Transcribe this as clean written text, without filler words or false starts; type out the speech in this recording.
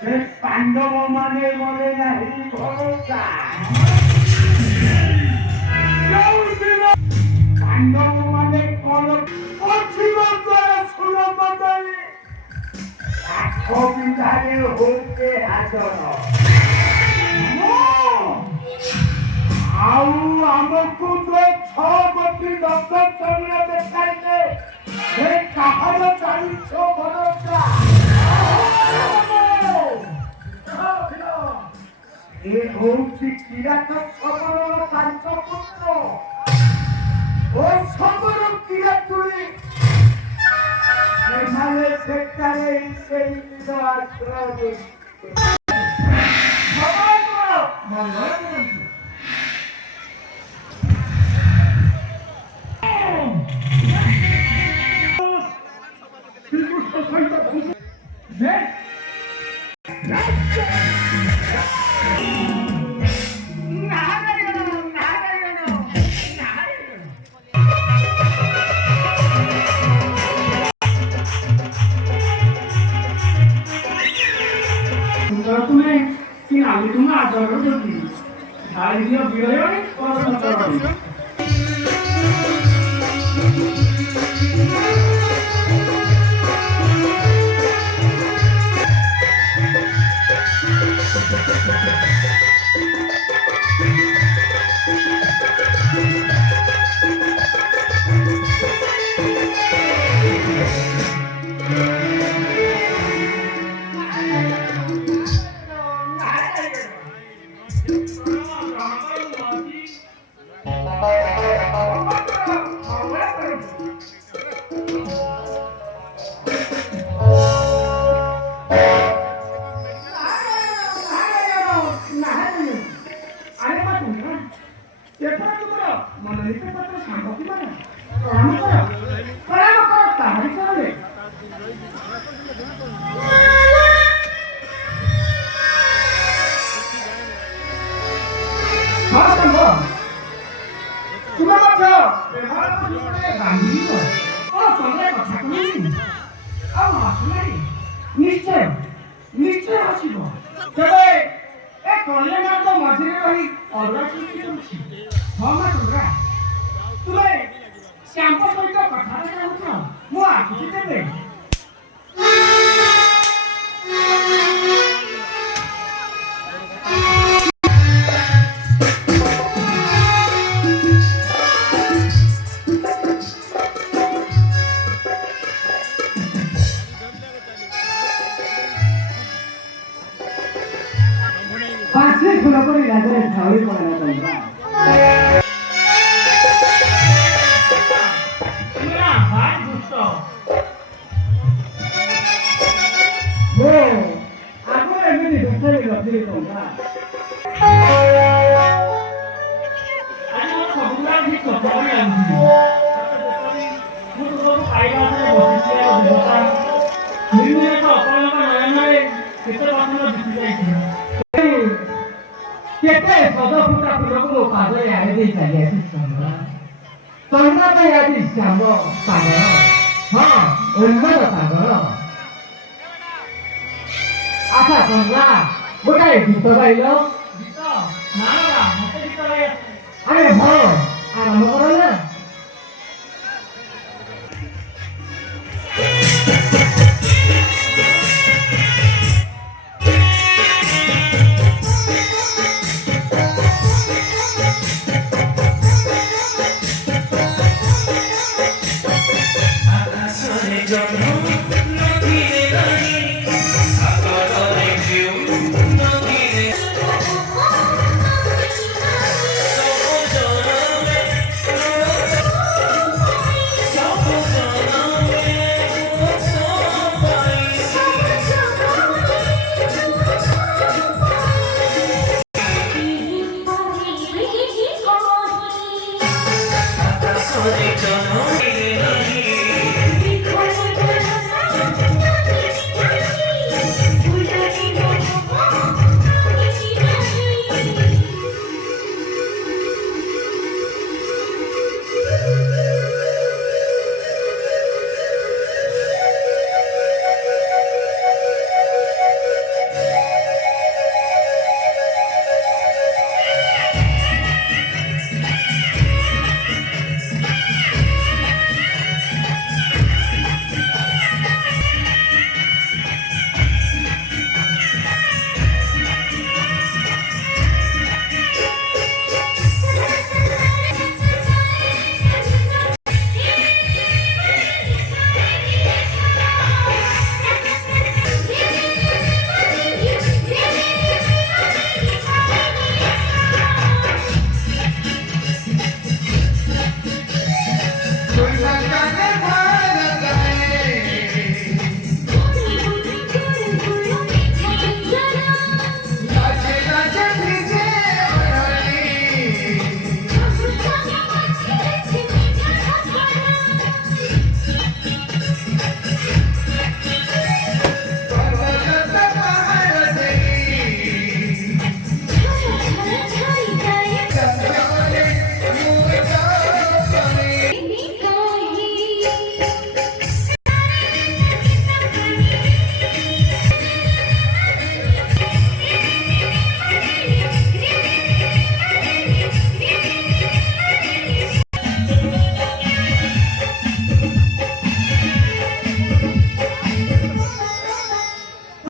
ସେ ପାଣ୍ଡବ ମାନେ ମନେ ନାହିଁ ଭରସା। ପାଣ୍ଡବ ମାନେ କଣ ପଶ୍ଚିମ ଦ୍ୱାରା ସୁର ବଦଳି ଆଠ ବିଧାରେ ହଉଛେ ହାଜର। ଆଉ ଆମକୁ ତ 6 ଗୋଟି ନକ୍ଷତ୍ର ଦେଖାଇଲେ ସେ କାହାର ଚାଲିଛ ଭରସା। ଏ ହଉଛି କିରାତ ସବରର 5 ପୁତ୍ର ଓ ସବର କିରାତୁଳି ସେମାନେ ସେଠାରେ ସେଇ ଦିନ ଆଶ୍ରୟ তুমি কি আমি তুমি আদর যদি ধারি দিয়ে বিয়ে করে ନିଶ୍ଚୟ ନିଶ୍ଚୟ ଆସିବ। ତେବେ ଏ କଲ୍ୟାଣ ମଝିରେ ରହି ଅଲଗା ସୃଷ୍ଟି କରୁଛି। ହଁ ମା ଚନ୍ଦ୍ରା ତୁମେ ଶ୍ୟାମ ସହିତ କଥାବାର୍ତ୍ତା ହେଉଛ। ମୁଁ ଆସୁଛି ତେବେ। Kenapa dilajar sekali pada Chandra? Kenapa Gusto? Aku ini bisa dilatih Chandra. Ada sebulan di sekolah yang Musuh kaya ada posisi yang bukan. Ini apa yang kita lakukan di sini. Kita sudah putar putar pada yang ada di sana semua. Semua yang di sana pada, umat pada. Apa semua? Bukan itu bayi lo? Itu, mana? Mesti itu bayi. Ayo, ada mau